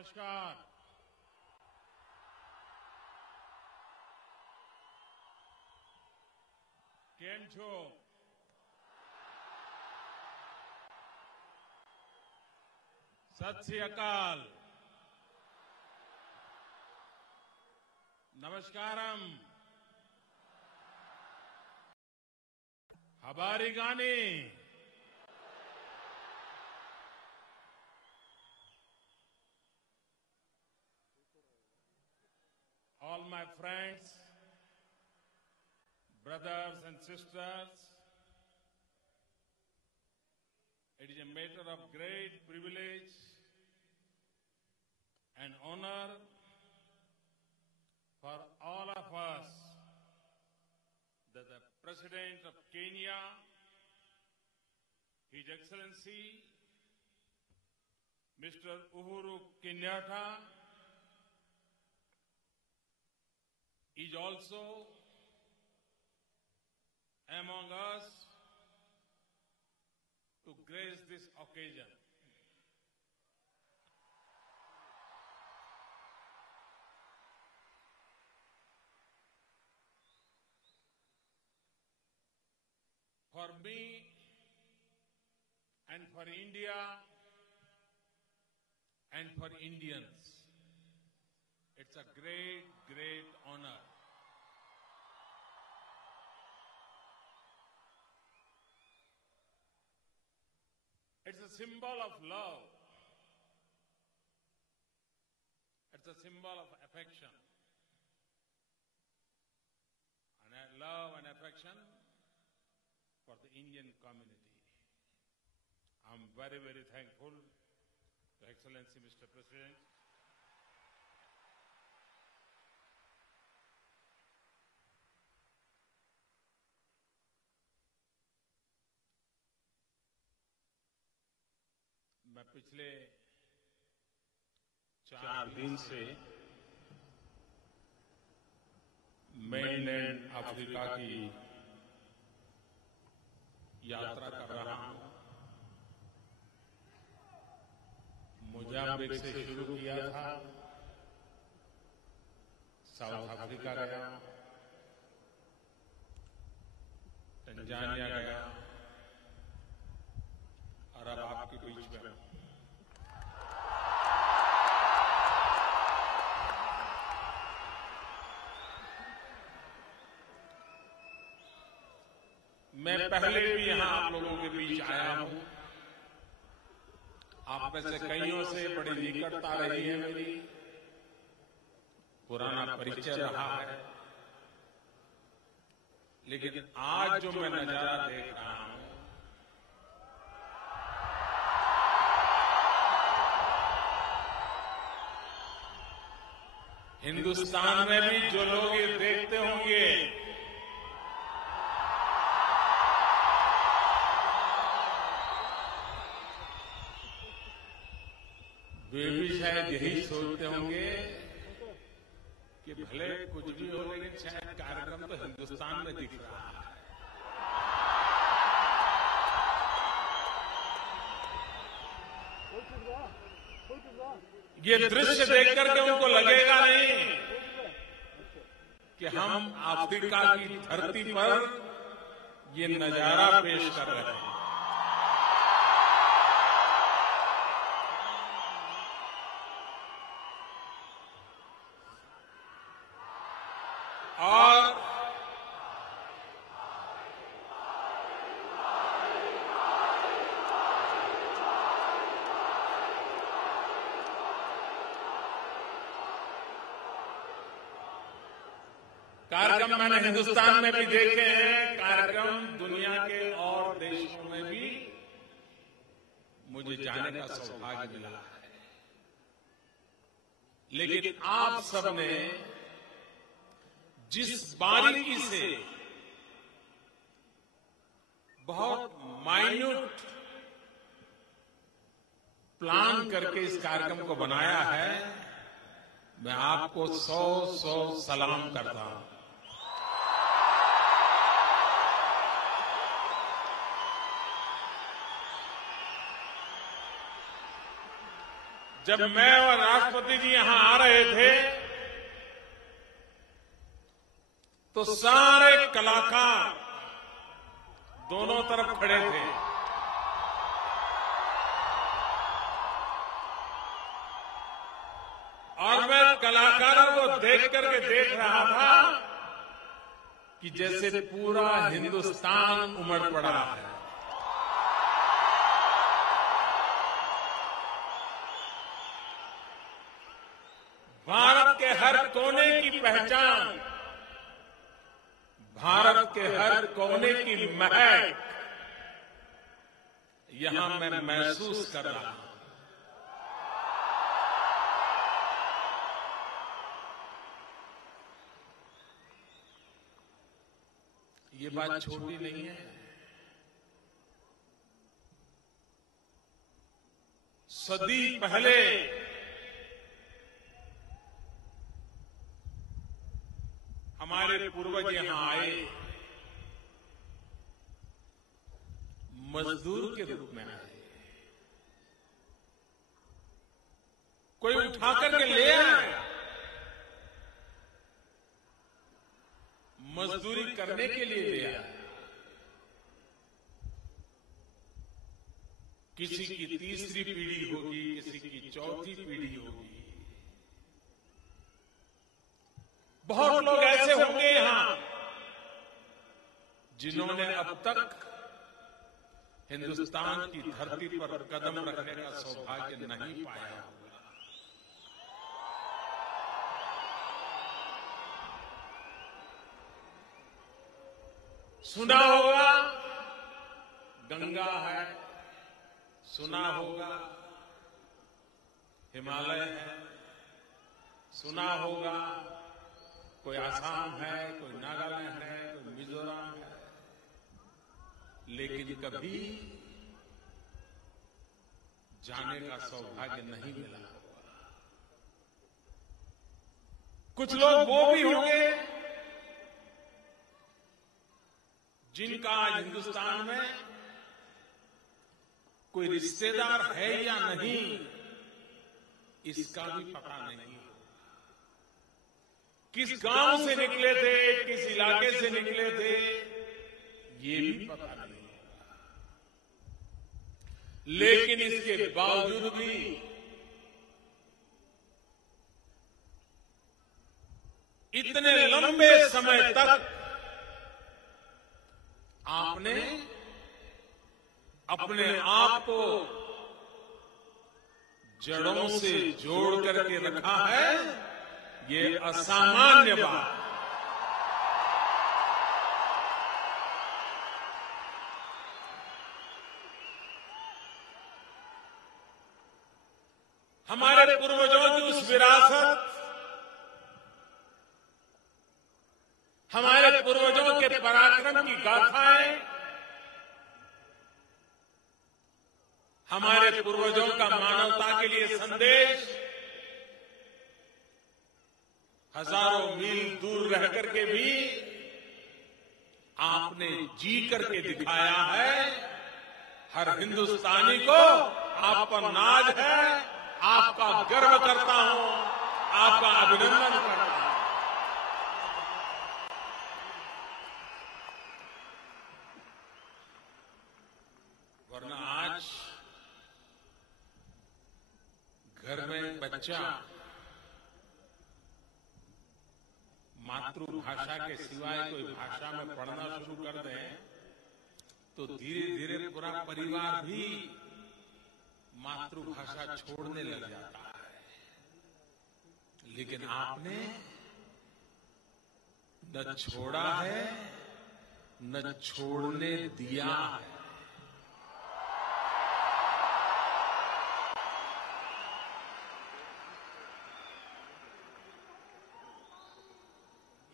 नमस्कार। केम छो? सत श्री अकाल। नमस्कारम। हबारी गानी। All my friends, brothers and sisters, it is a matter of great privilege and honor for all of us that the President of Kenya, His Excellency Mr. Uhuru Kenyatta, is also among us to grace this occasion. For me and for India and for Indians, it's a great, great honor. It's a symbol of love. It's a symbol of affection. And I love and affection for the Indian community. I'm very, very thankful to Excellency Mr. President. मैं पिछले 4 दिन से mainland Africa की यात्रा कर रहा हूं। Mozambique से शुरू किया था, साउथ अफ्रीका गया, तंजानिया गया और अब आपके बीच में हूं। मैं पहले भी यहां आप लोगों के बीच आया हूं। आप में से कईयों से बड़ी निकटता रही है मेरी, पुराना परिचय रहा है। लेकिन आज जो मैं नजारा देख रहा हूं, हिंदुस्तान में भी जो लोग ये देखते होंगे, वे भी शायद यही सोचते होंगे कि भले कुछ भी हो, लेकिन शायद कार्यक्रम तो हिंदुस्तान में दिख रहा है। ये दृश्य देखकर के उनको लगेगा नहीं कि हम अफ्रीका की धरती पर ये नजारा पेश कर रहे हैं। और कार्यक्रम मैंने हिंदुस्तान में भी देखे हैं, कार्यक्रम दुनिया के और देशों में भी मुझे जाने का सौभाग्य मिला है। लेकिन आप सबने जिस बारीकी से बहुत माइन्यूट प्लान करके इस कार्यक्रम को बनाया है, मैं आपको 100 सलाम करता हूं। जब मैं और राष्ट्रपति जी यहां आ रहे थे तो सारे कलाकार दोनों तरफ खड़े थे। और मैं कलाकारों को देख करके देख रहा था कि जैसे पूरा हिंदुस्तान उमड़ पड़ा है। भारत के हर कोने की पहचान, भारत के हर कोने की महक यहां मैं महसूस कर रहा हूं। ये बात छोटी नहीं है। सदी पहले हमारे पूर्वज यहां आए, मजदूर के रूप में आए। कोई उठा करके ले आया, मजदूरी करने के लिए ले आया। किसी की तीसरी पीढ़ी होगी, किसी की चौथी पीढ़ी होगी। बहुत लोग ऐसे होंगे यहां जिन्होंने अब तक हिंदुस्तान की धरती पर कदम रखने का सौभाग्य नहीं पाया होगा। सुना होगा गंगा है, सुना होगा हिमालय है, सुना होगा कोई आसाम है, कोई नागालैंड है, कोई मिजोरम है, लेकिन कभी जाने का सौभाग्य नहीं मिला। कुछ लोग वो भी होंगे जिनका आज हिंदुस्तान में कोई रिश्तेदार है या नहीं, इसका भी पता नहीं। किस गांव से निकले थे, किस इलाके से निकले थे, ये भी पता नहीं। लेकिन इसके बावजूद भी इतने लंबे समय तक आपने अपने आप को जड़ों से जोड़ करके रखा है, ये असामान्य बात। हमारे पूर्वजों की उस विरासत, हमारे पूर्वजों के पराक्रम की गाथाएं, हमारे पूर्वजों का मानवता के लिए संदेश हजारों मील दूर रह करके भी आपने जी करके दिखाया है। हर हिंदुस्तानी को आप पर नाज है, आपका गर्व करता हूं, आपका अभिनंदन करता हूं। वरना आज घर में बच्चा मातृभाषा के सिवाय कोई भाषा में पढ़ना शुरू कर दें तो धीरे धीरे पूरा परिवार भी मातृभाषा छोड़ने लग जाता है। लेकिन आपने न छोड़ा है, न छोड़ने दिया है।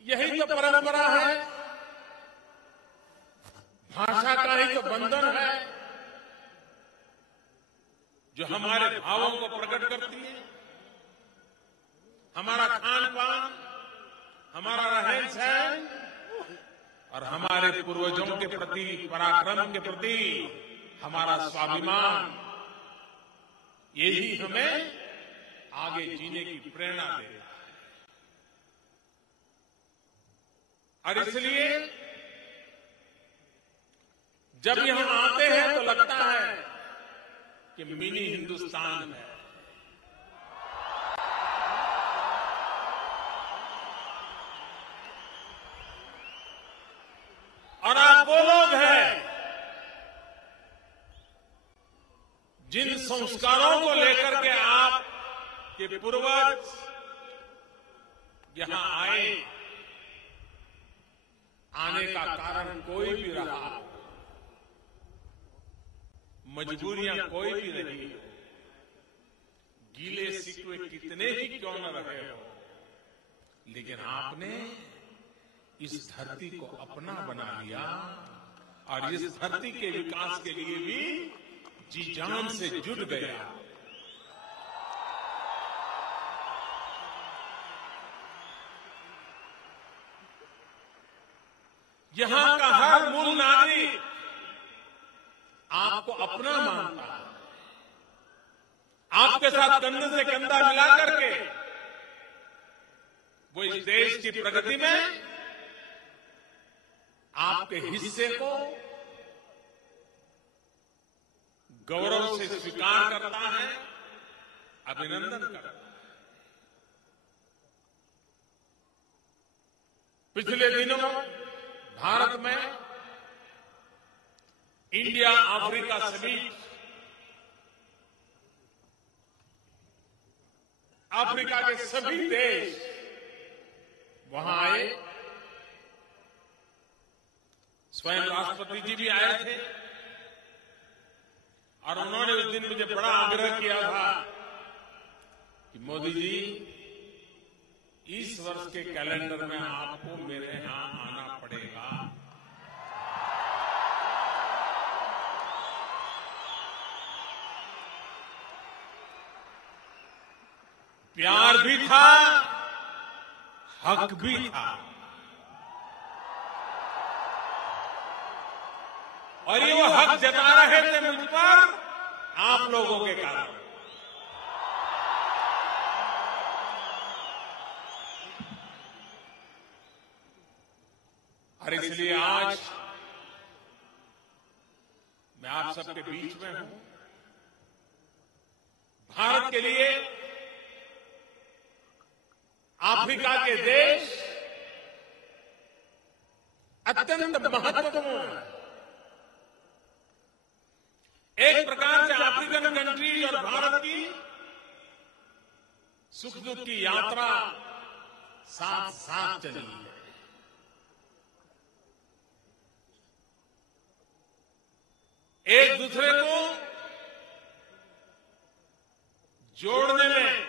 यही तो परंपरा है, भाषा का ही तो बंधन है जो हमारे भावों को प्रकट करती है। हमारा खान पान, हमारा रहन सहन और हमारे पूर्वजों के प्रति, पराक्रम के प्रति हमारा स्वाभिमान, यही हमें आगे जीने की प्रेरणा देता है। और इसलिए जब यहां आते हैं तो लगता है कि मिनी हिंदुस्तान है। और आप वो लोग हैं जिन संस्कारों को लेकर के आप के पूर्वज यहां आए, आने का कारण कोई भी रहा, मजबूरियां कोई भी रही हो, गीले सिकवे कितने ही क्यों न रहे हो, लेकिन आपने इस धरती को अपना बना लिया और इस धरती के विकास के लिए भी जी जान से जुट गया। यहां का हर मूल नागरिक आपको अपना मानता है, आपके साथ कंधे से कंधा मिला करके वो इस देश की प्रगति में आपके हिस्से को गौरव से स्वीकार करता है, अभिनंदन करता है। पिछले दिनों भारत में इंडिया अफ्रीका समिट, अफ्रीका के सभी देश वहां आए, स्वयं राष्ट्रपति जी भी आए थे और उन्होंने उस दिन मुझे बड़ा आग्रह किया था कि मोदी जी इस वर्ष के कैलेंडर में आपको मेरे यहां आना पड़ेगा। प्यार भी था, हक भी था, और ये वो हक जता रहे थे मुझ पर आप लोगों के कारण। और इसलिए आज मैं आप सबके बीच में हूं। भारत के लिए अफ्रीका के देश अत्यंत महत्वपूर्ण है। एक प्रकार से अफ्रीकन कंट्रीज और भारत की सुख दुख की यात्रा साथ साथ चली है। एक दूसरे को जोड़ने में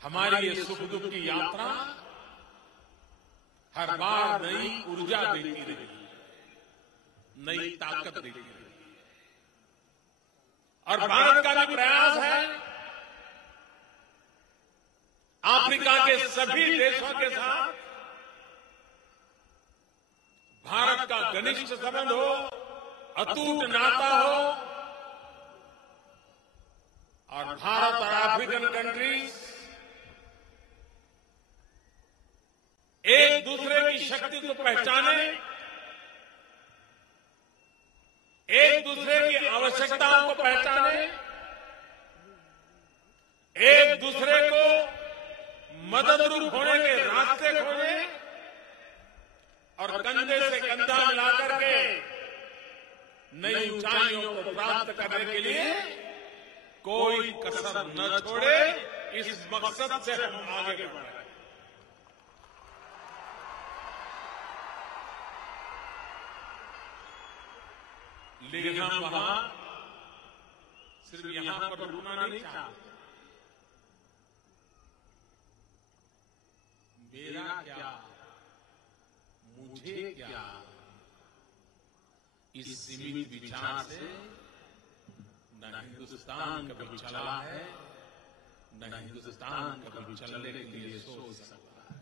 हमारी ये सुख दुख की यात्रा हर बार नई ऊर्जा देती रही, नई ताकत देती रही। और भारत का भी प्रयास है अफ्रीका के सभी देशों के साथ भारत का घनिष्ठ संबंध हो, अटूट नाता हो, और भारत और अफ्रीकन कंट्रीज एक दूसरे की शक्ति को पहचाने, एक दूसरे की आवश्यकताओं को पहचाने, एक दूसरे को मददरूप होने के रास्ते खोजे और कंधे से कंधा मिलाकर के नई ऊंचाइयों को प्राप्त करने के लिए कोई कसर न छोड़े, इस मकसद से हम आगे बढ़े। लेकिन हम वहां सिर्फ यहां पर रुकना नहीं चाहते। मेरा क्या, मुझे क्या, इस सीमित विचार से न हिंदुस्तान कभी चला है, न हिंदुस्तान कभी चलने के लिए सोच सकता है।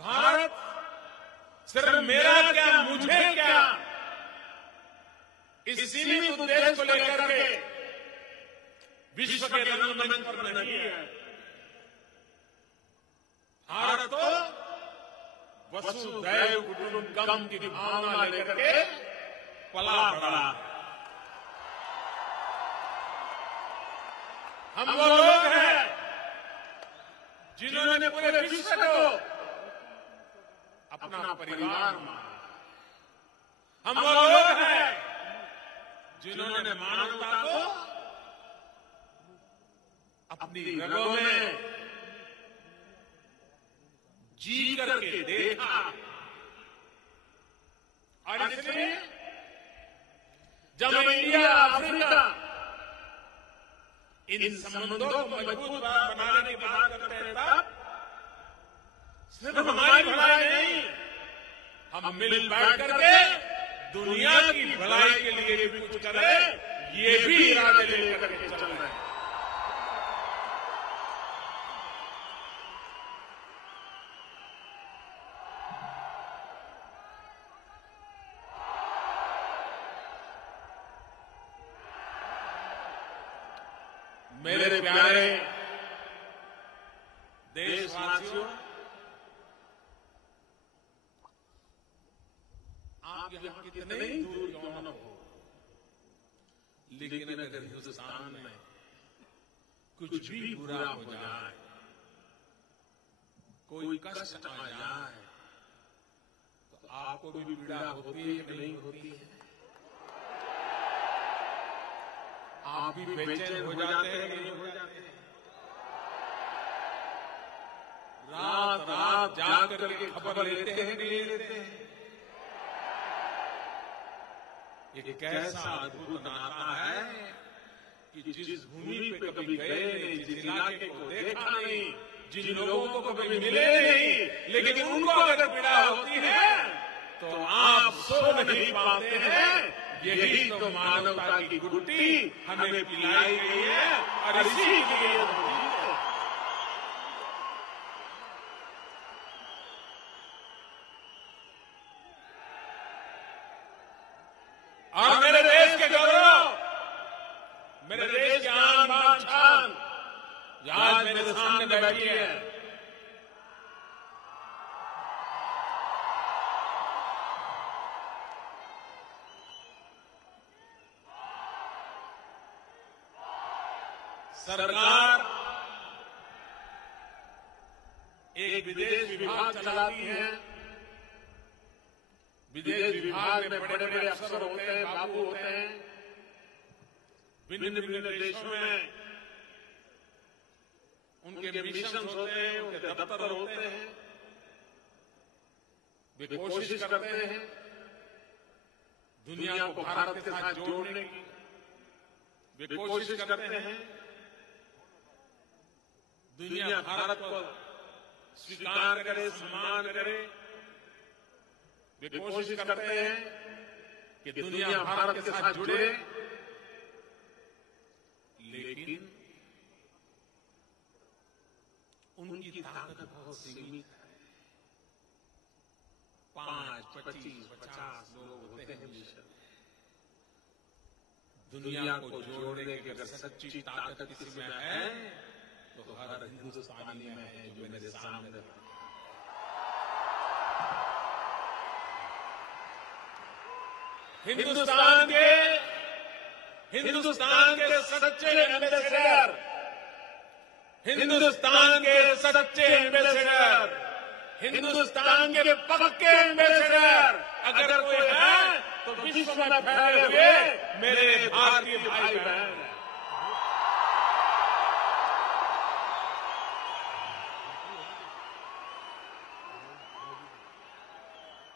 भारत सिर्फ मेरा क्या, मुझे क्या इस सीमित उद्देश्य को लेकर के विश्व के रंगमंच पर नहीं है। भारत तो वसुधैव कुटुंबकम की भावना लेकर के पला बढ़ा। हम वो लोग हैं जिन्होंने पूरे विश्व को अपना परिवार माना। हम वो लोग हैं जिन्होंने मानवता को अपनी रगों में जी करके देखा। और इसलिए जब इंडिया अफ्रीका इन संबंधों को मजबूत बनाने की बात करते हैं तब सिर्फ हमारी भलाई नहीं, हम मिल बैठ करके दुनिया की भलाई के लिए भी कुछ करें, ये भी इरादे लेकर के चल रहे हैं। मेरे प्यारे देशवासियों, आप यहां कितने ही दूर क्यों न हो, लेकिन अगर हिंदुस्तान में कुछ भी बुरा हो जाए, कोई कष्ट आ जाए, तो आपको भी पीड़ा होती है कि नहीं होती है? आप भी बेचैन हो जाते हैं कि नहीं हो जाते हैं? रात रात जाग करके खबर लेते हैं कि नहीं लेते हैं? ये कैसा अद्भुत नाता है कि जिस भूमि पे कभी गए नहीं, जिस इलाके को देखा नहीं, जिन लोगों को कभी मिले नहीं, लेकिन उनको अगर पीड़ा होती है तो आप सो नहीं पाते हैं। यही तो मानवता की गुट्टी हमें पिलाई गई है और इसी के लिए हम जीते हैं। और मेरे देश के गौरव, मेरे देश की आन बान शान जो आज मेरे सामने बैठी है, सरकार एक विदेश विभाग चलाती है। विदेश विभाग में बड़े बड़े अफसर होते हैं, बाबू होते हैं। भिन्न भिन्न देशों में उनके मिशन होते हैं, उनके दफ्तर होते हैं। वे कोशिश करते हैं दुनिया को भारत के साथ जोड़ने की। वे कोशिश करते हैं दुनिया भारत को स्वीकार करे, सम्मान करे। वे कोशिश करते हैं कि दुनिया भारत के साथ जुड़े, लेकिन उनकी ताकत बहुत सीमित है। 5, 25, 50 लोग होते हैं मिशन। दुनिया को जोड़ने की अगर सच्ची ताकत किसी में है तो हर हिंदुस्तानी में है, जो मेरे सामने है। हिंदुस्तान के सच्चे एम्बेसडर, हिंदुस्तान के सच्चे एम्बेसडर, हिंदुस्तान के पक्के एम्बेसडर अगर कोई है तो विश्व में फैले हुए मेरे भारतीय भाई बहन।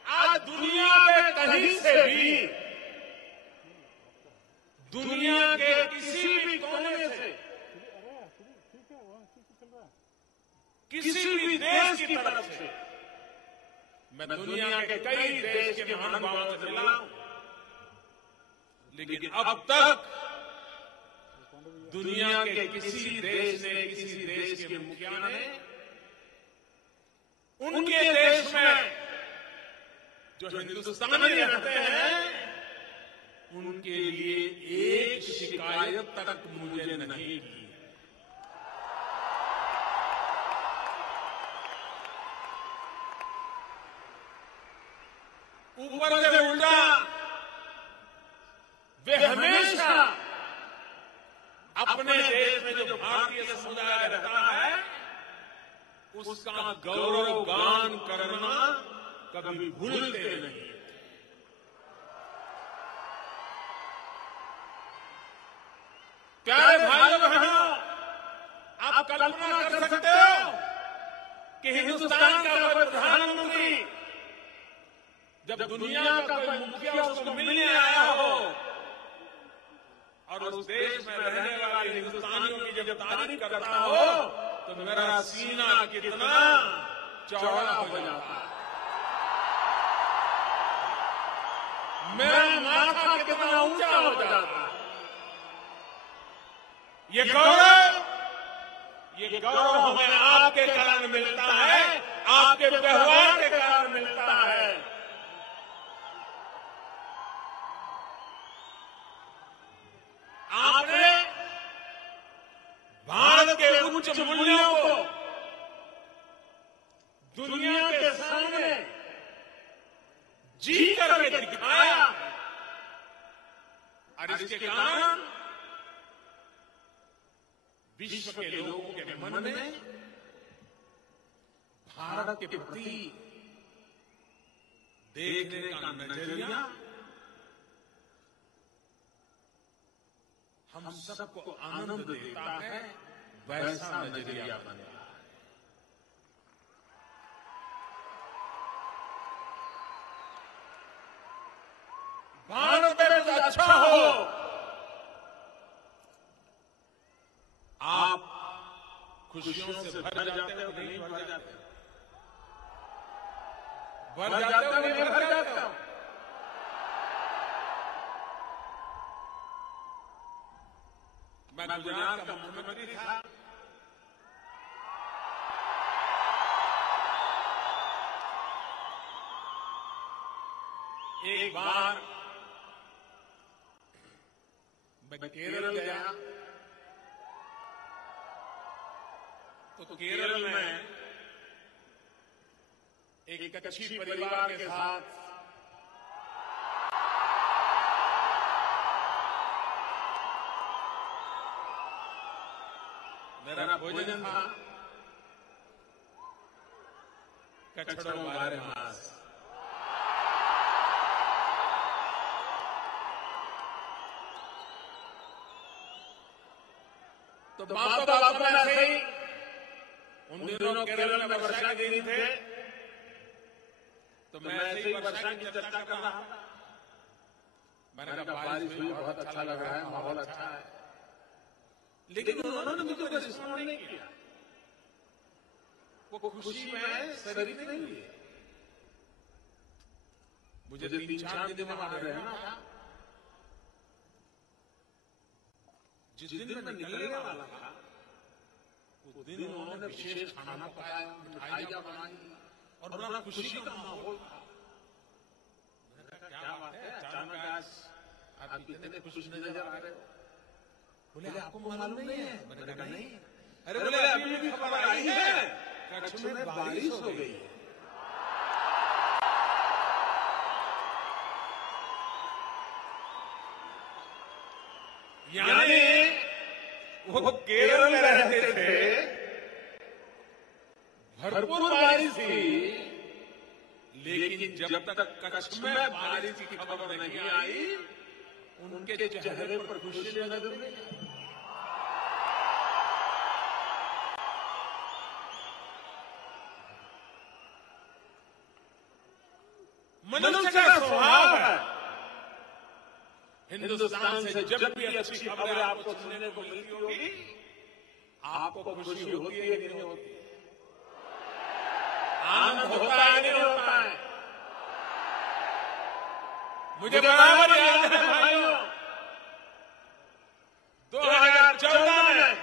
आज दुनिया में कहीं से भी, दुनिया के किसी भी कोने से, किसी भी देश की तरफ से, मैं दुनिया के कई देश के महानुभावों से मिला हूं, लेकिन अब तक दुनिया के किसी देश ने, किसी देश के मुखिया ने उनके देश में जो हिंदुस्तानी रहते हैं उनके लिए एक शिकायत तक मुझे नहीं की। ऊपर से उल्टा वे हमेशा अपने देश में जो भारतीय समुदाय रहता है उसका गौरव गान करना कभी भूलते नहीं। प्यारे भाइयों बहनों, आप कल्पना कर सकते हो कि हिंदुस्तान का कोई प्रधानमंत्री जब दुनिया का कोई मुखिया उसको मिलने आया हो और उस देश में रहने वाले हिंदुस्तानियों की जब तारीफ करता हो तो मेरा सीना कितना चौड़ा हो जाता है, मेरा माथा कितना ऊंचा हो जाता है। ये गौरव हमें आपके कारण मिलता है, आपके व्यवहार के कारण मिलता है। आपने भारत के उच्च मूल्यों को दुनिया के सामने जी करके दिखाया और इसके कारण विश्व के लोगों के मन में भारत के प्रति देखने का नजरिया हम सबको आनंद देता है, वैसा नजरिया बना है। भारत में कुछ अच्छा हो, आप खुशियों से भर जाते हो, नहीं भर जाते? भर जाते हो, नहीं भर जाते हो? मैं गुजरात का मुख्यमंत्री था। एक बार मैं केरल गया तो केरल में एक कच्छी परिवार के साथ मेरा भोजन था कछड़ों वाले मांस। तो बात में ऐसे ही उन दिनों केरल में वर्षा के दिन थे, तो मैं ऐसे ही वर्षा की चर्चा कर रहा था। मैंने कहा बारिश हुई, बहुत अच्छा लग रहा है, माहौल अच्छा है, लेकिन उन्होंने मुझे कोई रिस्पॉन्ड नहीं किया। वो खुशी में शरीर नहीं हुई। मुझे 3-4 दिन वहां रहना था। जिस दिन मैं निकलने वाला था उस दिन उन्होंने विशेष खाना पकाया, मिठाइयां बनाई और बड़ा खुशी का माहौल था। क्या बात है, अचानक आज आप कितने खुश नजर आ रहे हो? बोले आपको मालूम नहीं है? मैंने कहा नहीं। अरे बोले अभी भी खबर आई है कच्छ में बारिश हो गई है। यानी वो केरल में रहते थे, भरपूर बारिश थी, लेकिन जब तक कच्छ में बारिश की खबर नहीं आई उनके चेहरे पर खुशी नजर नहीं आई। मनुष्य का स्वभाव है, हिंदुस्तान से जब भी अच्छी खबरें आपको सुनने को मिलती होगी, आपको खुशी होती है कि नहीं होती? आनंद होता है नहीं होता है? मुझे बराबर याद है भाइयों, 2014 में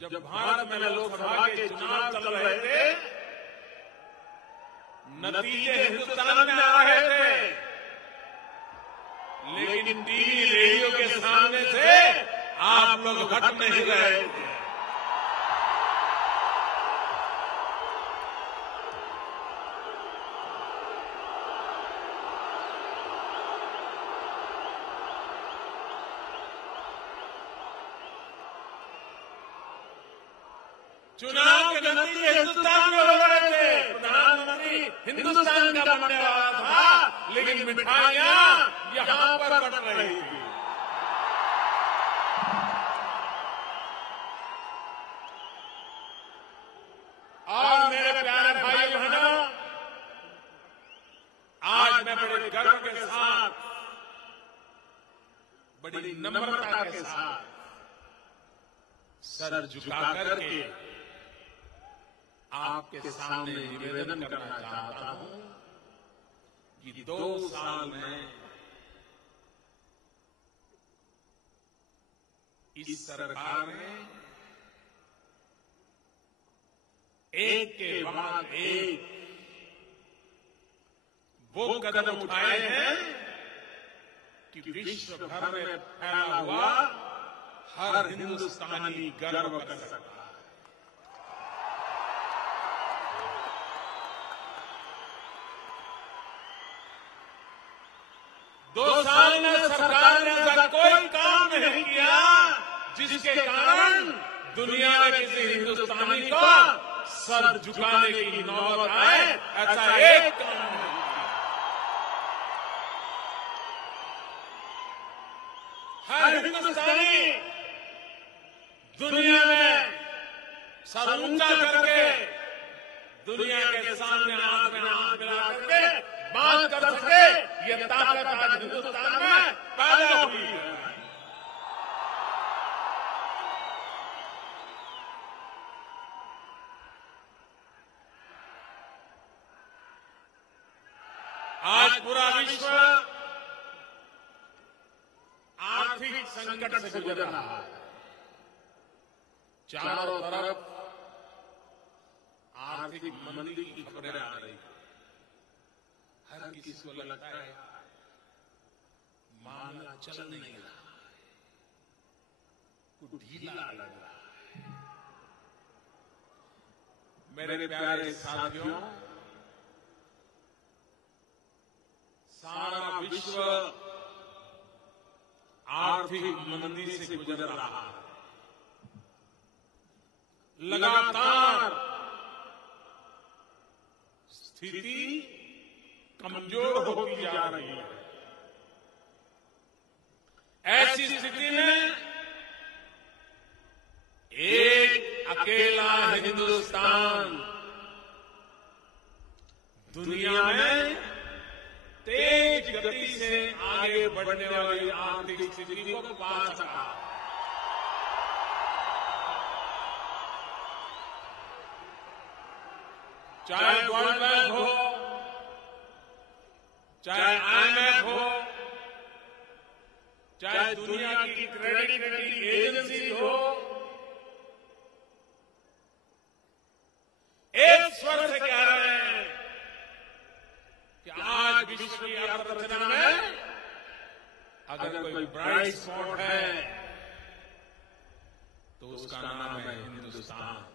जब भारत में लोकसभा के चुनाव चल रहे थे, नतीजे हिंदुस्तान में आ रहे थे, लेकिन टीवी रेडियो के सामने से आप लोग हट नहीं रहे थे। चुनाव के नतीजे हिंदुस्तान में हो रहे थे, प्रधानमंत्री हिंदुस्तान का बनने वाला था, लेकिन मिठाइयां यहां पर बन रही थी। और मेरे प्यारे भाई बहनों, आज मैं बड़े गर्व के साथ, बड़ी नम्रता के साथ सर झुका करके आपके सामने निवेदन करना चाहता हूं कि 2 साल में इस सरकार ने एक के बाद एक वो कदम उठाए हैं कि विश्व भर में फैला हुआ हर हिंदुस्तानी गर्व कर सकता है। 2 साल में सरकार ने ऐसा कोई काम नहीं किया जिसके कारण दुनिया में किसी हिंदुस्तानी को सर झुकाने की नौबत आए। ऐसा एक काम नहीं किया। हर हिंदुस्तानी दुनिया में सर ऊंचा करके, दुनिया के सामने आंख में आंख मिला करके बात कर सके, ये ताकत आज हिंदुस्तान में पैदा हुई है। आज पूरा विश्व आर्थिक संकट से गुजर रहा है। चारों तरफ आर्थिक मंदी की खबरें आ रही हैं। हर किसी को लगता है मामला चल नहीं रहा, कुछ ढीला लग रहा है। मेरे प्यारे साथियों, सारा विश्व आर्थिक मंदी से गुजर रहा है। लगातार स्थिति कमजोर होती जा रही है। ऐसी स्थिति में एक अकेला हिंदुस्तान दुनिया में तेज गति से आगे बढ़ने वाली आर्थिक स्थिति को पा सका। चाहे वर्ल्ड बैंक हो, चाहे IMF हो, चाहे दुनिया की क्रेडिट रेटिंग एजेंसी हो, एक स्वर से कह रहे हैं कि आज विश्व की अर्थव्यवस्था में अगर कोई ब्राइट स्पॉट है तो उसका नाम है हिंदुस्तान।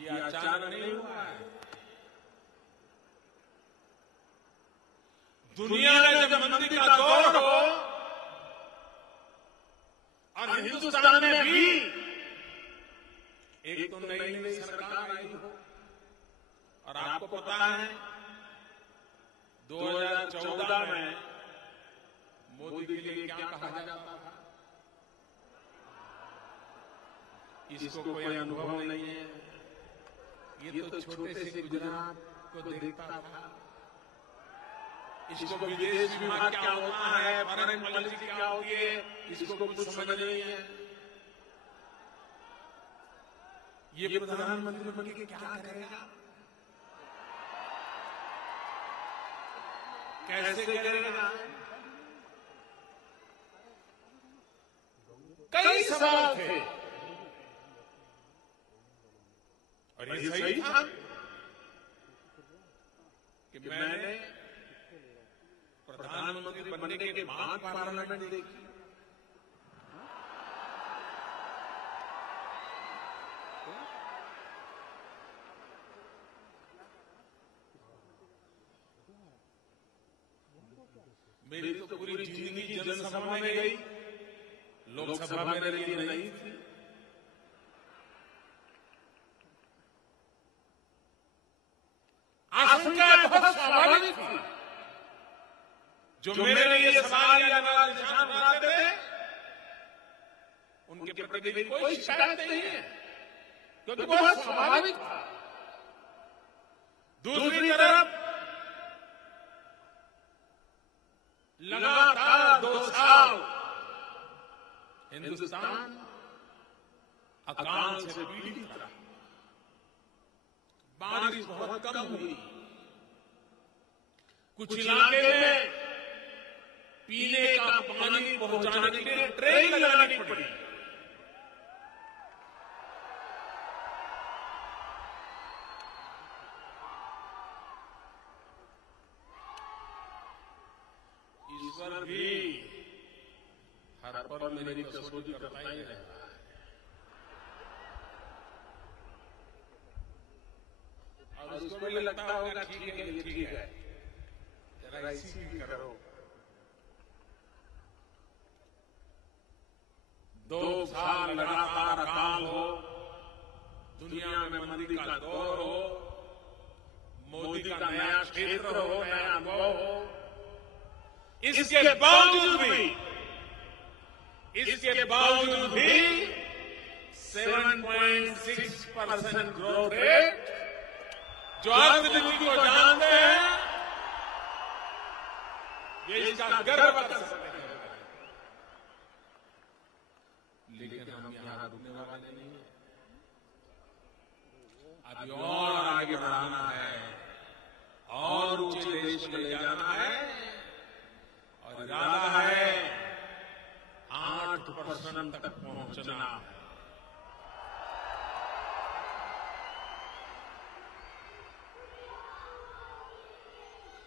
ये अचानक नहीं हुआ है। दुनिया में जब मंदी का दौर हो और हिंदुस्तान में भी एक तो नई नई सरकार आई हो, और आपको पता है 2014 में मोदी के लिए क्या कहा जाता था, इसको कोई अनुभव नहीं है, ये तो छोटे से गुजरात को देखता था, इसको विदेश विभाग क्या होता है, फॉरेन पॉलिसी क्या होती है, इसको कुछ समझ नहीं है। ये प्रधानमंत्री बन के क्या करेगा, कैसे करेगा, कई सवाल थे। और ये सही था बनने के बाद पार्लियामेंट देखी। मेरी तो पूरी जिंदगी जनसभा में गई, लोकसभा मेरे लिए नहीं थी। आशंका बहुत स्वाभाविक थी। जो मेरे लिए सवाल या निशान बनाते थे, उनके प्रति मेरी कोई शिकायत नहीं है, क्योंकि बहुत स्वाभाविक था। दूसरी तरफ लगातार 2 साल हिंदुस्तान अकाल से पीड़ित रहा। बारिश बहुत कम हुई, कुछ इलाके में पीने का पानी पहुंचाने के लिए ट्रेन लगानी पड़ी। ईश्वर भी हर पल मेरी कसौटी करता ही रहता है। और उसको भी लगता होगा ठीक है, ये ठीक है, जरा इसी भी करो। 2 साल लगातार अकाल हो, दुनिया में मंदी का दौर हो, मोदी का नया क्षेत्र हो, नया अनुभव हो, इसके बावजूद भी 7.6% ग्रोथ रेट, जो अर्थनीति को जानते हैं, ये इसका गर्व कर सकते हैं। लेकिन हम यहां रुकने वाले नहीं हैं। अभी और आगे बढ़ाना है, और ऊंचे देश को ले जाना है, और इरादा है 8% तक पहुंचना है।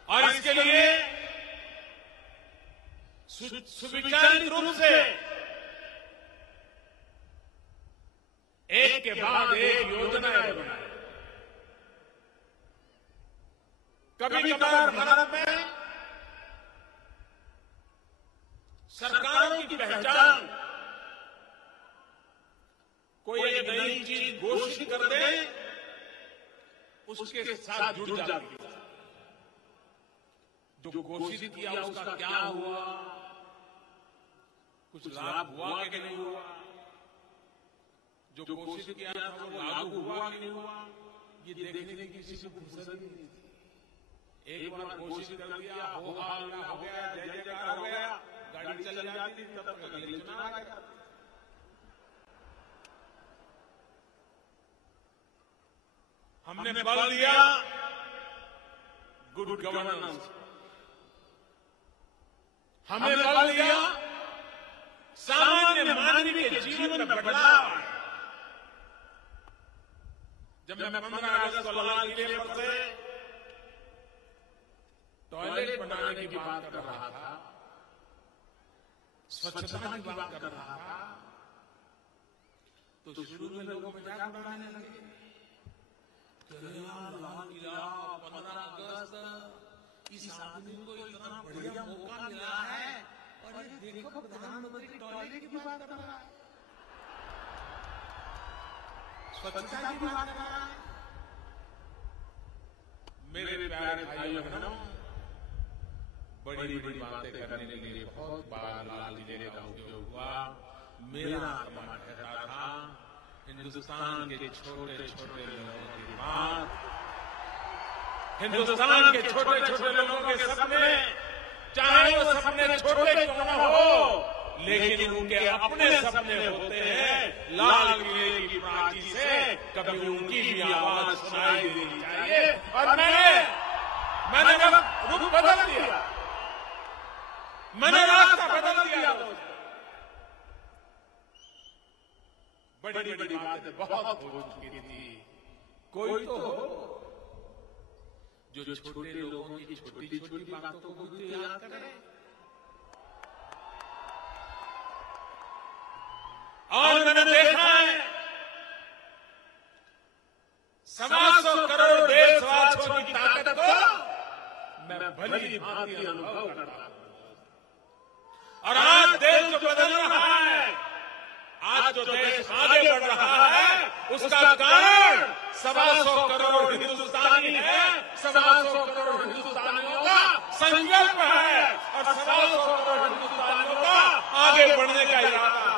और इसके लिए सुविचारित रूप से एक के बाद एक योजनाएं बनाए। कभी कभार भारत में सरकारों की पहचान कोई एक नई चीज घोषित कर दे, उसके साथ जुड़ जाती है। जो घोषित किया उसका क्या हुआ, कुछ लाभ हुआ कि नहीं हुआ, जो घोषित किया था वो लागू हुआ कि नहीं हुआ, ये देखने की किसी को फुर्सत नहीं थी। एक बार घोषित कर दिया, हो हल्ला हो गया, जय जयकार हो गया, गाड़ी चल जाती, तब तक अगले चुनाव आ गया। हमने बल दिया गुड गवर्नेंस, हमने बल दिया सामान्य मानव के जीवन में बदलाव। जब मैं 15 अगस्त को लाल किले पर से टॉयलेट बनाने की बात कर रहा था, स्वच्छता की बात कर रहा था, तो शुरू में लोगों में मजाक बनाने लगे। लाल किला 15 अगस्त, इस आदमी को इतना बढ़िया मौका मिला है, और ये देखो प्रधानमंत्री टॉयलेट की बात कर रहा है, स्वच्छता की बात कर रहा है। मेरे प्यारे भाइयों बहनों, बड़ी बड़ी बातें करने के लिए बहुत बार लाल किले का उपयोग हुआ। मेरा आत्मा कहता था हिंदुस्तान के छोटे छोटे लोगों की बात, हिंदुस्तान के छोटे छोटे लोगों के सपने, चाहे वो सपने छोटे क्यों न हो, लेकिन उनके अपने सपने होते हैं। लाल किले की प्राची से कभी उनकी भी आवाज सुनाई देनी चाहिए। और मैंने रुख बदल दिया, मैंने रास्ता बदल दिया। बड़ी बड़ी बातें बहुत हो चुकी थी, कोई तो हो जो छोटे लोगों की छोटी छोटी बातों को भी याद करे। और मैंने देखा है 125 करोड़ देशवासियों की ताकत को मैं भली भांति अनुभव करता हूं। और आज देश जो बदल रहा है, आज जो देश आगे बढ़ रहा है, उसका कारण 125 करोड़ हिंदुस्तानी है, 125 करोड़ हिंदुस्तानियों का संकल्प है और 125 करोड़ हिंदुस्तानियों का आगे बढ़ने का इरादा है।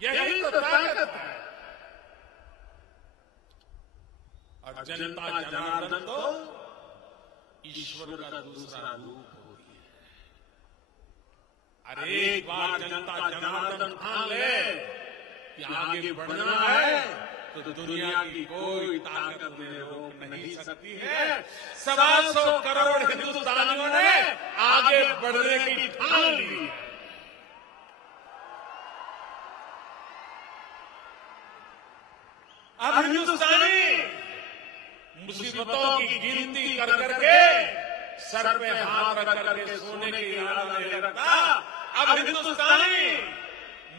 यही तो ताकत है। और जनता जनार्दन तो ईश्वर का दूसरा रूप होती है। अरे एक बार जनता जनार्दन ठान ले कि आगे बढ़ना है तो दुनिया की कोई ताकत ने रोक नहीं सकती है। 125 करोड़ हिंदुस्तानियों ने आगे बढ़ने की ठान ली। अब हिंदुस्तानी मुसीबतों की गिनती कर करके सर पे हाथ रख करके सोने की इरादा नहीं रखता। अब हिंदुस्तानी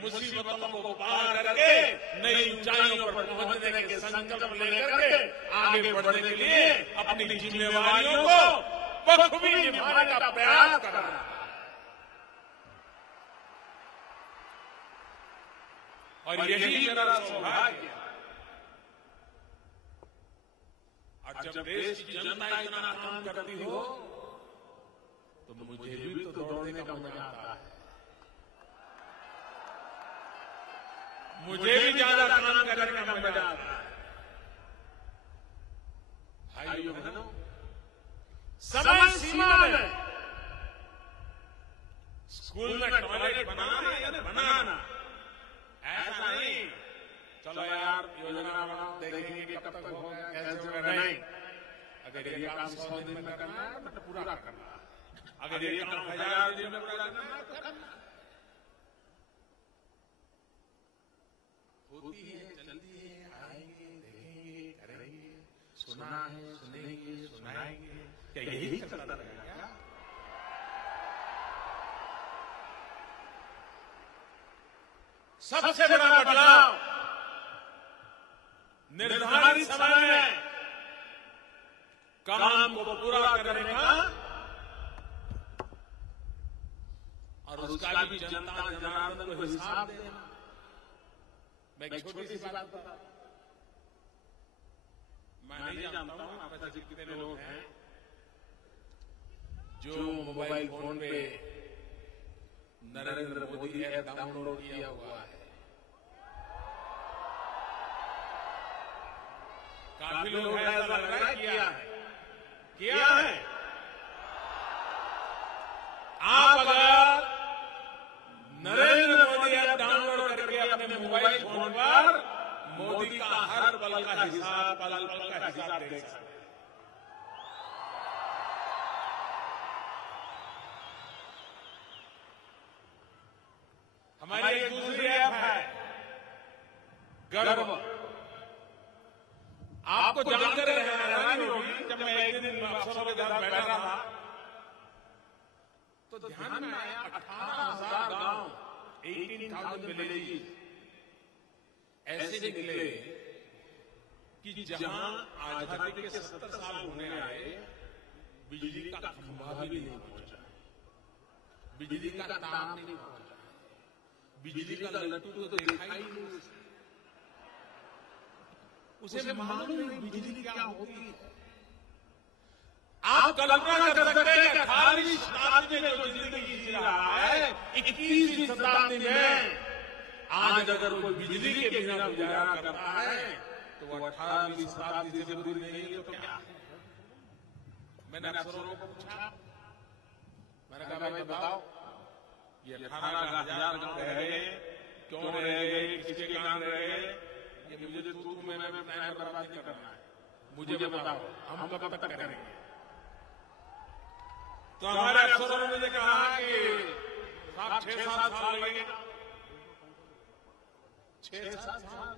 मुसीबतों को पार करके नई ऊंचाइयों पर पहुंचने के संकल्प लेकर के आगे बढ़ने के लिए अपनी जिम्मेवारियों को बखूबी निभाने का प्रयास कर रहा है। और यही मेरा सौभाग्य। और जब देश की जनता इतना काम करती हो तो मुझे भी तो दौड़ने का मजा आता है। मुझे भी ज्यादा काम करने का मजा आता है। भाइयों बहनों, समय सीमा में स्कूल में टॉयलेट बनाना या बनाना, ऐसा नहीं चलो यार योजना बनाओ देखेंगे कि कब तक होगा कैसे होगा, नहीं। अगर ये काम 100 दिन में करना है तो पूरा करना है। अगर ये काम 1000 दिन में पूरा करना है तो करना। होती है, चलती है, आएंगे, देखेंगे, करेंगे, सुना है, सुनेंगे, सुनाएंगे, क्या यही चलता रहेगा? सबसे बड़ा बदलाव निर्धारित समय में काम को पूरा करने का और उसका भी जनता जनार्दन को हिसाब देना। मैं एक छोटी सी बात बता, मैं नहीं जानता हूं आप ऐसे कितने लोग हैं जो मोबाइल फोन पे नरेंद्र मोदी ऐप डाउनलोड किया हुआ है। काफी लोग हैं, ऐसा लग रहा है किया है। आप अगर नरेंद्र मोदी ऐप डाउनलोड करके अपने मोबाइल फोन पर मोदी का हर पल का हिसाब देख सकते हैं। हमारी एक दूसरी ऐप है गर्व। आपको जानकर हैरानी होगी, जब मैं एक दिन अफसरों के साथ बैठा था तो ध्यान में आया 18,000 गांव, 18,000 विलेजेस ऐसे निकले कि जहां आजादी के 70 साल होने आए, बिजली का खंभा भी नहीं पहुंचा, बिजली का तार नहीं पहुंचा, बिजली का लट्टू तो दिखाई नहीं, उसे मालूम नहीं बिजली क्या होती है। आप कल्पना कर सकते हैं कि 18वीं शताब्दी में जो जिंदगी जी रहा है, 21वीं शताब्दी में आज अगर कोई बिजली के बिना गुजारा करता है तो वो 18वीं शताब्दी से दूर नहीं है तो क्या है। मैंने अफसरों को पूछा, मैंने कहा भाई बताओ ये 18,000 गांव रह गए, क्यों रह गए, किसके काम रह गए, ये मुझे तू में प्लान बर्बाद नहीं करना है, मुझे बताओ हम कब तक करेंगे। तो हमारे अफसरों ने मुझे कहा कि 6-7 साल लगेगा, 6-7 साल।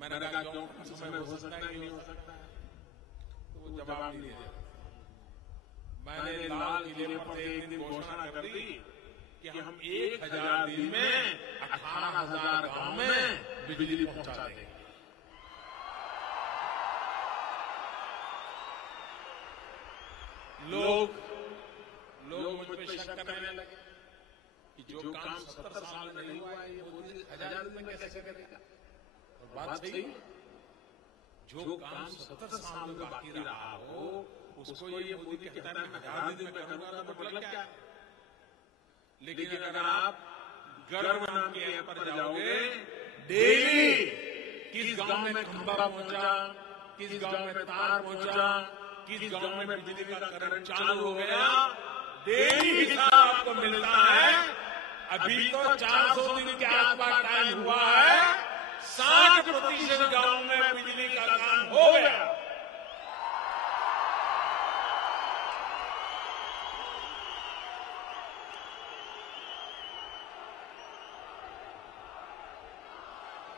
मैंने कहा क्यों समय में हो सकता है कि नहीं हो सकता है, तो वो जवाब नहीं दिया। मैंने लाल किले पर एक दिन घोषणा कर दी कि हम 1000 दिन में 18,000 गांव में बिजली पहुंचा देंगे। लोग मुझ पे शक करने लगे कि जो काम 70 साल में नहीं हुआ है ये मोदी 1000 दिन में कैसे करेगा। और बात सही, जो काम 70 साल में बाकी रहा हो उसको ये मोदी कहता है 1000 दिन में करूंगा तो मतलब क्या है। लेकिन अगर आप गर्व नाम के ऐप पर जाओगे, डेली किस गांव में खंभा पहुंचा, किस गांव में तार पहुंचा, किस गांव में बिजली का करंट चालू हो गया, डेली हिसाब आपको मिलता है। अभी तो 400 दिन के आसपास टाइम हुआ है, 60% गांव में बिजली का काम हो गया।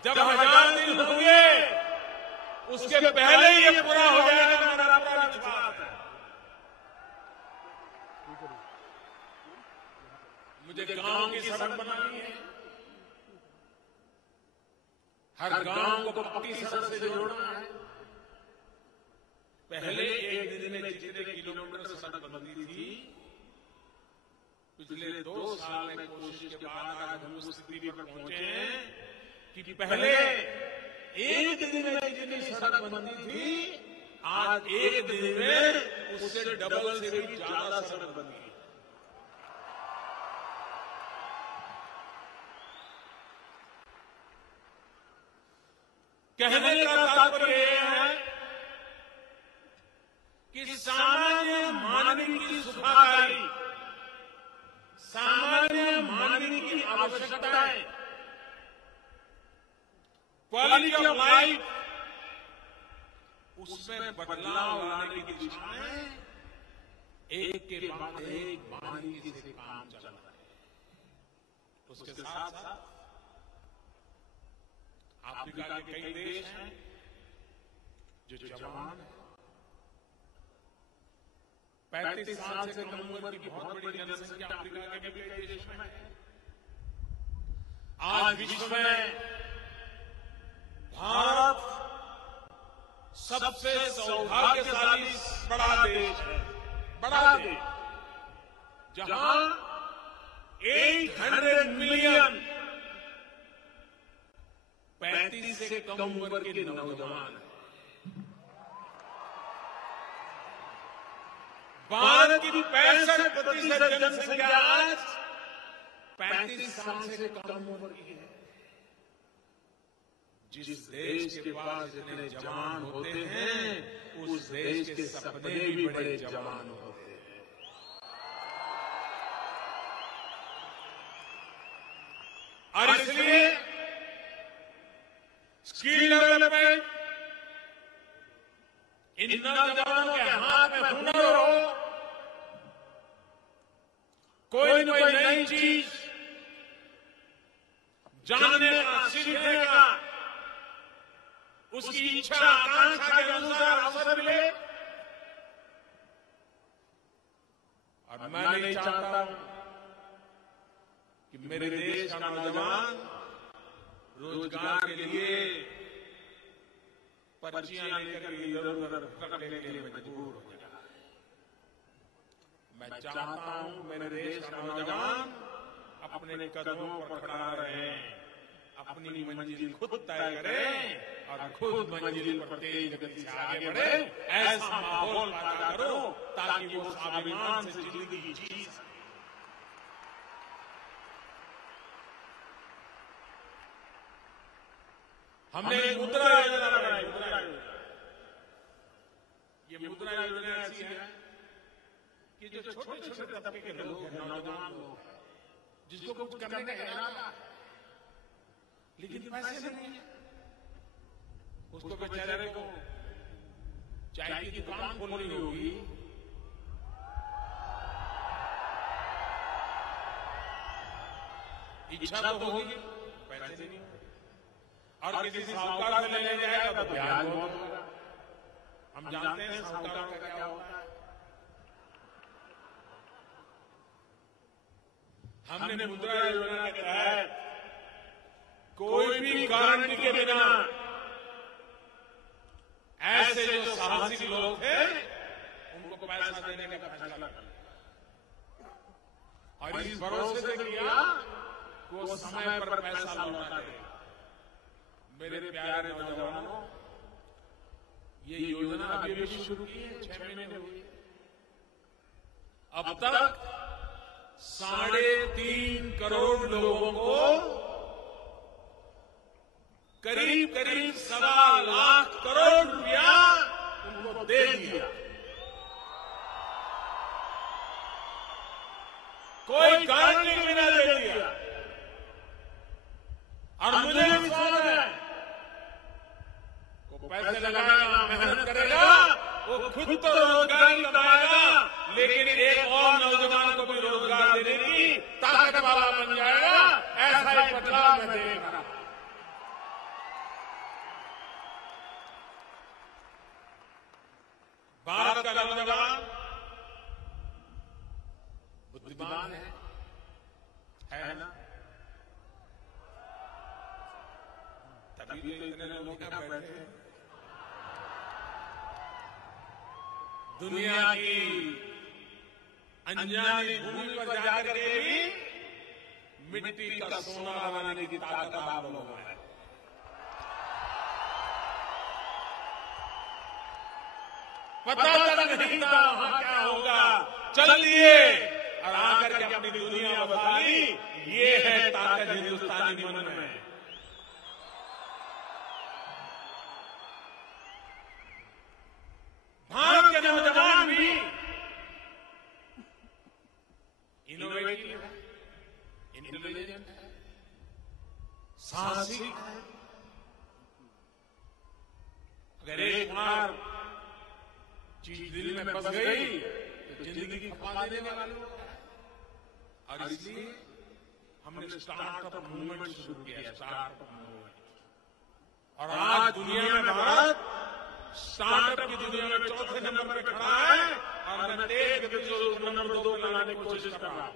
जब 1000 दिन होंगे उसके पहले ये पूरा हो जाएगा, मेरा पूरा विश्वास है। मुझे गांव की सड़क बनानी है, हर गांव को पक्की सड़क से जोड़ना है। पहले एक दिन में जितने किलोमीटर सड़क बनती थी, पिछले 2 साल में कोशिश के बाद आज हम उस स्थिति पर पहुंचे हैं कि पहले एक दिन में जितनी सड़क बनती थी, आज एक दिन में उससे डबल से भी ज्यादा सड़क बन गई। कहने का तात्पर्य यह है कि सामान्य मानव की सुखाकारी, सामान्य मानव की आवश्यकताएं, क्वालिटी ऑफ लाइफ, उसमें बदलाव लाने की दिशा में एक के बाद एक बारीकी से काम चल रहा है। उसके साथ साथ अफ्रीका के कई देश हैं जो जवान 35 साल से कम उम्र की बहुत बड़ी जनसंख्या अफ्रीका के भी कई देशों में है। आज विश्व में भारत सबसे सौभाग्यशाली बड़ा देश है, बड़ा देश, जहां 800 मिलियन 35 से कम उम्र के नौजवान हैं। भारत की 65% जनसंख्या आज 35 साल से कम उम्र की है। जिस देश के पास जितने जवान होते हैं, उस देश के सपने भी बड़े जवान होते हैं। और इसलिए स्किल डेवलपमेंट, इन नौजवानों के हाथ में हुनर हो, कोई न कोई नई चीज जानने का, सीखने का, उसकी इच्छा आकांक्षा के अनुसार अवसर मिले। और मैं नहीं चाहता कि मेरे देश का नौजवान रोजगार के लिए पर्चियां लेकर इधर उधर भटकने के लिए मजबूर हो जाए। मैं चाहता हूं मेरे देश का नौजवान अपने कदमों पर खड़ा रहे, अपनी मंजिल खुद तय करे और खुद मंजिल पर तेज गति से आगे बढ़े। ऐसा माहौल पैदा करो ताकि वो स्वाभिमान से जिंदगी जी सके। हमने एक मुद्रा योजना बनाई, मुद्रा योजना। ये मुद्रा योजना ऐसी है कि जो छोटे छोटे तबके के लोग हैं, नौजवान लोग हैं, जिसको कुछ करने का इरादा है लेकिन पैसे नहीं है, उसको बेचारे को चाय की दुकान खोलनी होगी, इच्छा तो होगी, पैसे नहीं, और किसी साहूकार से लेने जाएगा तो ब्याज बहुत होगा। हम जानते हैं साहूकार का क्या होता है। हमने मुद्रा योजना के तहत कोई भी गारंटी के बिना ऐसे जो साहसिक लोग थे उनको पैसा देने का फैसला कर लिया और इस भरोसे से किया कि वो समय पर पैसा लौटा देगा। मेरे प्यारे नौजवानों, ये योजना अभी अभी शुरू की है, 6 महीने हुए। अब तक 3.5 करोड़ लोगों को करीब 1.25 लाख करोड़ रुपया उनको दे दिया। कोई गारंटी के बिना दे दिया। और मुझे विश्वास है वो पैसे लगाएगा, मेहनत करेगा, वो खुद तो रोजगार कमाएगा, लेकिन एक और नौजवान को भी रोजगार देने की ताकत वाला बन जाएगा। ऐसा ही बदलाव मैं देख रहा हूं। भारत का नौजवान बुद्धिमान है ना? तभी तो इतने लोग यहाँ बैठे हैं। दुनिया की अनजानी भूमि पर जाकर के भी मिट्टी का सोना बनाने की ताकत आप लोगों में है। पता तक नहीं था वहां क्या होगा, चल लिए और आकर के अपनी दुनिया बसा ली। ये है ताकत हिंदुस्तानी मन में। भारत के नौजवान भी इनोवेटिव है, इंटेलिजेंट है, साहसिक है। अगर एक बार चीज दिल में बस गई तो जिंदगी खपा देने वाले लोग हैं। और इसलिए हमने स्टार्टअप मूवमेंट शुरू किया, स्टार्टअप मूवमेंट। और आज दुनिया में भारत स्टार्टअप की दुनिया में 4थे नंबर पे खड़ा है और मैं तेज गति से उसको नंबर 2 पे लाने की कोशिश कर रहा हूं।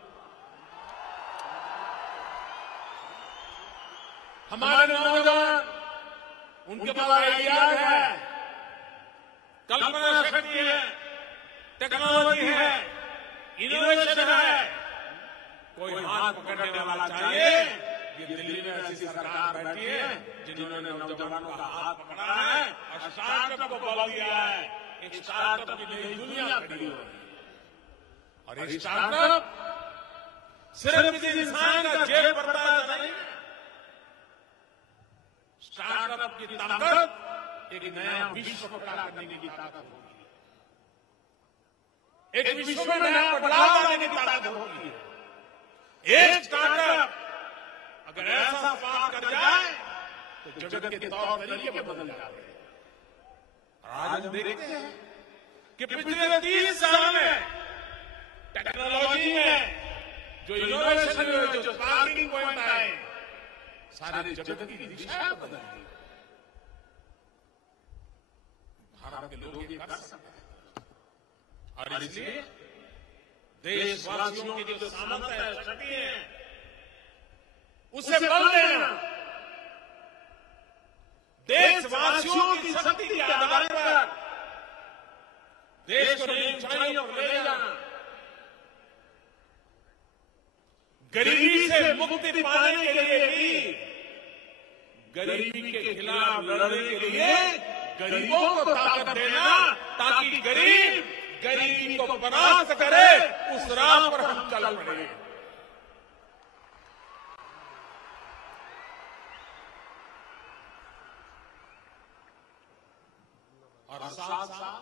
हमारे नौजवान, उनके पास आइडियाज है, कल्पना शक्ति है, टेक्नोलॉजी है, इनोवेशन है। कोई हाथ पकड़ने वाला चाहिए। ये दिल्ली में ऐसी सरकार बैठी है जिन्होंने नौजवानों का हाथ पकड़ा है और स्टार्टअप को बल दिया है। एक स्टार्टअप की नई दुनिया खड़ी हो रही है। और ये स्टार्टअप सिर्फ किसी इंसान का जेब भरता नहीं। स्टार्टअप की ताकत एक नया विश्व पैदा करने की ताकत होगी। एक विश्व में नया बदलाव लाने की ताकत होगी। एक स्टार्टअप अगर ऐसा पार कर जाए तो जगत के तौर तरीके बदल जाते हैं। आज हम देखते हैं कि पिछले 30 साल में टेक्नोलॉजी में जो इनोवेशन हुए, जो स्पार्किंग पॉइंट आए, सारे जगत की दिशा बदल गई। भारत के लोग ये कर सकते हैं। और इसलिए देशवासियों की जो सामर्थ्य है, शक्ति है, उसे बल देना। देशवासियों की शक्ति के आधार पर देश को नई ऊंचाइयों पर ले जाना, गरीबी से मुक्ति पाने के लिए भी, गरीबी के खिलाफ लड़ने के लिए गरीबों को ताकत देना, ताकि गरीब गरीबी को परास्त करे। उस राह पर हम चल पड़े। और साथ साथ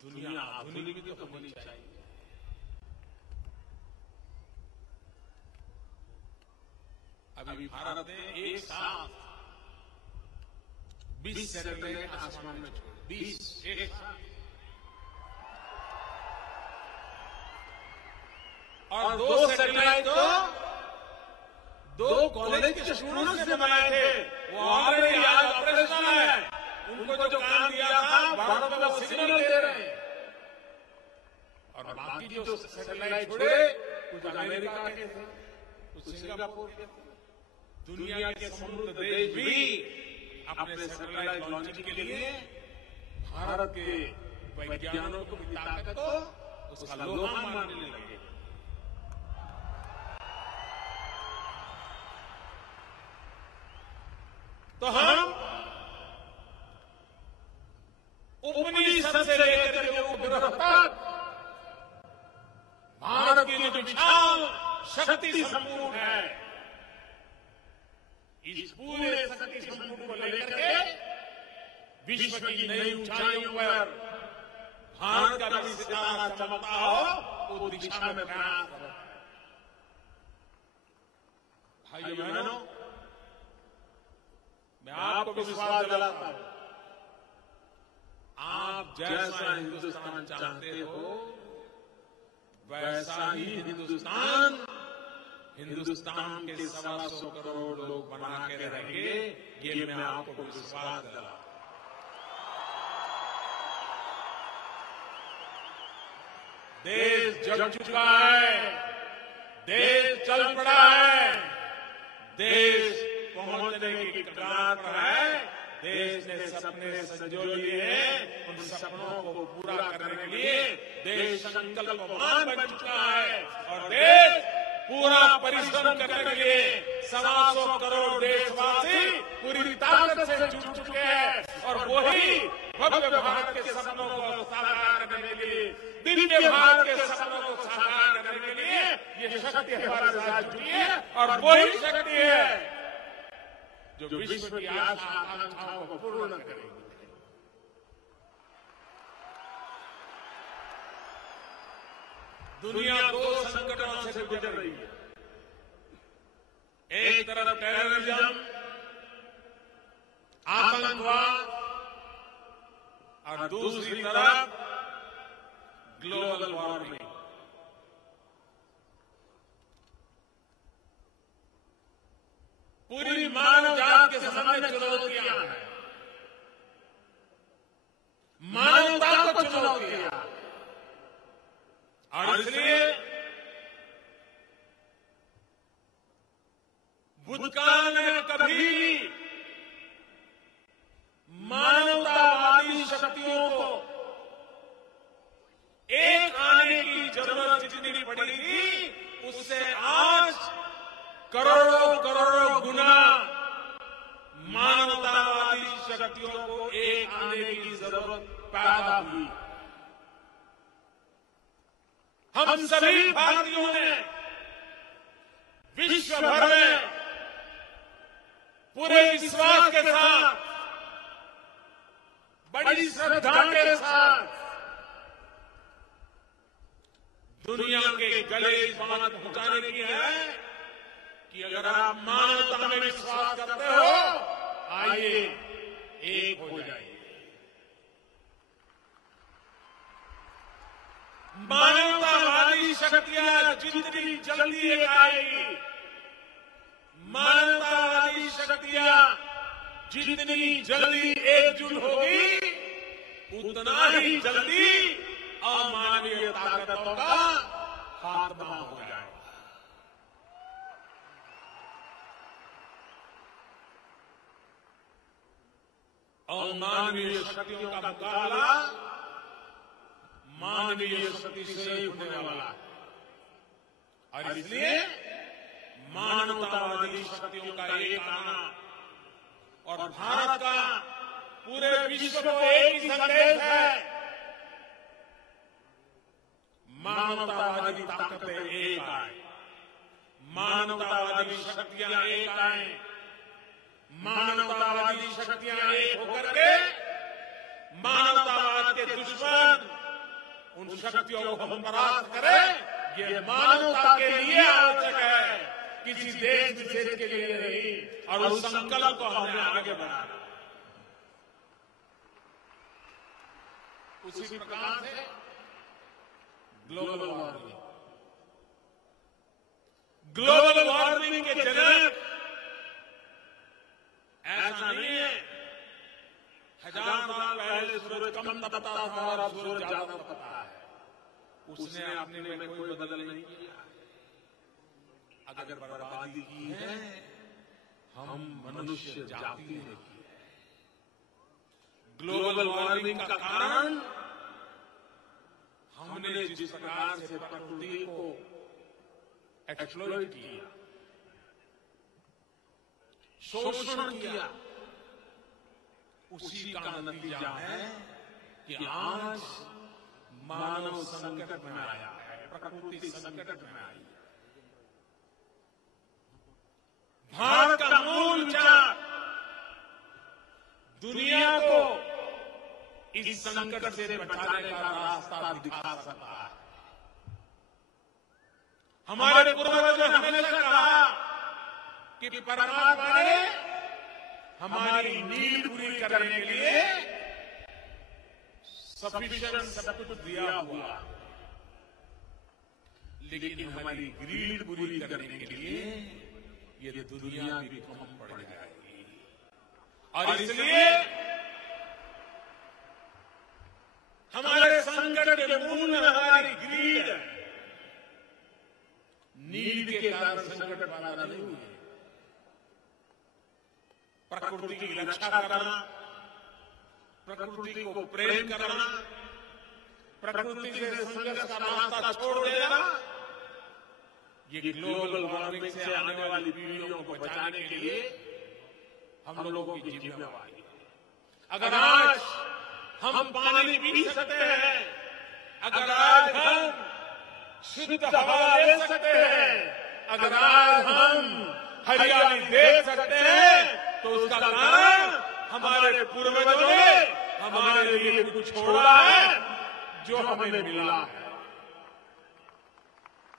दुनिया आधुनिक भी तो होनी चाहिए। अभी भारत ने एक साथ 20 सैटेलाइट आसमान में छोड़े। 20 एक साथ। और 2 सैटेलाइट तो 2 कॉलेज के स्टूडेंट्स ने बनाए थे। वो ऑलरेडी आज ऑपरेशनल है। उनको जो काम दिया था, भारत में वो सिग्नल दे रहे हैं। और बात बाकी जो सैटेलाइट छोड़े कुछ अमेरिका के थे, कुछ सिंगापुर के थे। दुनिया के समृद्ध देश भी अपने सैटेलाइट लॉन्चिंग के लिए भारत के वैज्ञानिकों की ताकत को उसका लोहा मानने लगे। तो हम उपनिषद से लेकर के उपग्रह तक भारत की जो विशाल शक्ति संपूर्ण है, इस पूरे शक्ति संपूर्ण को लेकर के विश्व की नई ऊंचाइयों पर भारत का भी सितारा चमकता हो, वो दिशा में प्रयास करो। भाइयों बहनों, मैं आपको विश्वास दिलाता हूं, आप जैसा हिंदुस्तान चाहते हो वैसा ही हिंदुस्तान के 125 करोड़ लोग बना के रहेंगे। ये मैं आपको विश्वास दिलाता हूं। देश जग चुका है, देश चल पड़ा है, देश पहुंचने की कगार पर है। देश ने सपने संजो लिए हैं, उन सपनों को पूरा करने के लिए देश संकल्पवान बन चुका है और देश पूरा परिश्रम करने के लिए 125 करोड़ देशवासी पूरी ताकत से जुट चुके हैं और वही भव्य भारत के सपनों को साकार करने के लिए, दिव्य भारत के सपनों को साकार करने के लिए ये शक्ति हमारे साथ जुटी है और वही शक्ति है जो विश्व की आशा आकांक्षाओं को पूर्ण करेगी। दुनिया दो संकटों से गुजर रही है। एक तरफ टेररिज्म, आतंकवाद और दूसरी तरफ ग्लोबल वार्मिंग। पूरी मानव जात के सामने चुनौतियां हैं, मानवता को चुनौतियां, और इसलिए भूतकाल में कभी भी मानवतावादी शक्तियों को एक आने की जरूरत जितनी पड़ी थी, उससे आज करोड़ों करोड़ों गुना मानवतावादी शक्तियों को एक आने की जरूरत पैदा हुई। हम सभी भारतीयों ने विश्व भर में पूरे विश्वास के साथ, बड़ी श्रद्धा के साथ दुनिया के गले इस बात पहुंचाने की है कि अगर आप मानवता में विश्वास करते हो, आइए एक हो जाइए। मानवतावादी शक्तियां जितनी जल्दी एक आएगी, मानवतावादी शक्तियां जितनी जल्दी एकजुट होगी, उतना ही जल्दी अमानवीय ताकतों का खात्मा हो जाएगा। अमानवीय शक्तियों का मुकाबला मानवीय शक्ति से होने वाला है और इसलिए मानवतावादी शक्तियों का एक आना और भारत का पूरे विश्व को एक ही संदेश है, मानवतावादी ताकतें एक आए, मानवतावादी शक्तियां एक आए, मानवतावादी शक्तियां एक होकर के मानवतावाद के दुश्मन उन शक्तियों को हम परास्त करें। ये मानवता के लिए आवश्यक है, किसी देश विशेष के लिए नहीं, और उस संकल्प को हमें आगे बढ़ाना। उसी प्रकार से ग्लोबल वार्मिंग के जनक ऐसा नहीं है 1000 साल पहले सूरज कम तपता था और अब सूरज ज्यादा तपता है। उसने अपने में कोई बदल नहीं किया। अगर बर्बादी की है हम मनुष्य जाति ने की है। ग्लोबल वार्मिंग का कारण हमने जिस प्रकार से प्रकृति को एक्सप्लॉइट किया, शोषण किया, उसी का नतीजा है कि आज मानव संकट में आया है, प्रकृति संकट में आई है। भारत का मूल विचार दुनिया को इस संकट से बचाने का रास्ता दिखा सकता है। हमारे पूर्वजों ने हमेशा कहा कि परमात्मा ने हमारी नीड पूरी करने के लिए सफिशिएंट सब कुछ दिया हुआ, लेकिन हमारी ग्रीड पूरी करने के लिए ये दुनिया भी कम पड़ जाएगी। और इसलिए हमारे संकट के मूल में हमारी ग्रीड है। नीड के कारण संकट पैदा नहीं हुए। प्रकृति की रक्षा करना, प्रकृति को प्रेम करना, प्रकृति से संघर्ष का रास्ता छोड़ देना, ये ग्लोबल वार्मिंग से आने वाली पीढ़ियों को बचाने के लिए हम लोगों की जिम्मेवारी है। अगर आज हम पानी पी सकते हैं, अगर आज हम शुद्ध हवा ले सकते हैं, अगर आज हम हरियाली देख सकते हैं, तो उसका कारण हमारे पूर्वजों ने हमारे लिए कुछ छोड़ा है जो हमें मिला है।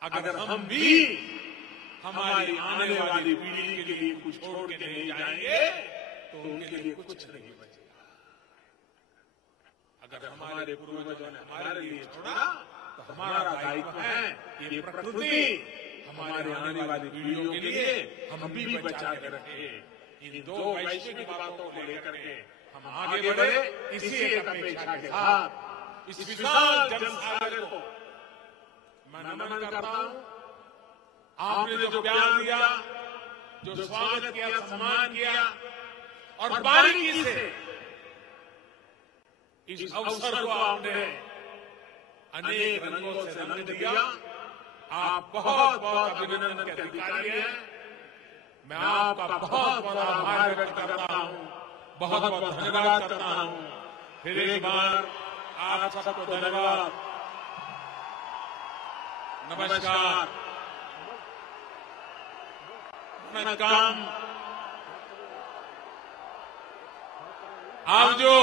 अगर हम भी हमारी आने वाली पीढ़ी के लिए कुछ छोड़ के नहीं जाएंगे तो उनके लिए कुछ नहीं बचेगा। अगर हमारे पूर्वजों ने हमारे लिए छोड़ा तो हमारा दायित्व है ये प्रकृति हमारे आने वाली पीढ़ियों के लिए हम भी बचा के रखें। इन दो वैश्विक बातों को लेकर के हम आगे बढ़े, इसी एक अपेक्षा के साथ इस विशाल जनसागर को मैं नमन करता हूं। आपने जो प्यार दिया, जो स्वागत किया, सम्मान किया और बारीकी से इस अवसर को आपने अनेक रंगों से रंग दिया, आप बहुत बहुत अभिनंदन के अधिकारी हैं। मैं आपका बहुत बहुत आभार व्यक्त करता हूं, बहुत बहुत धन्यवाद करता हूं। फिर एक बार आप सबको धन्यवाद, नमस्कार, वणक्कम, आवजो।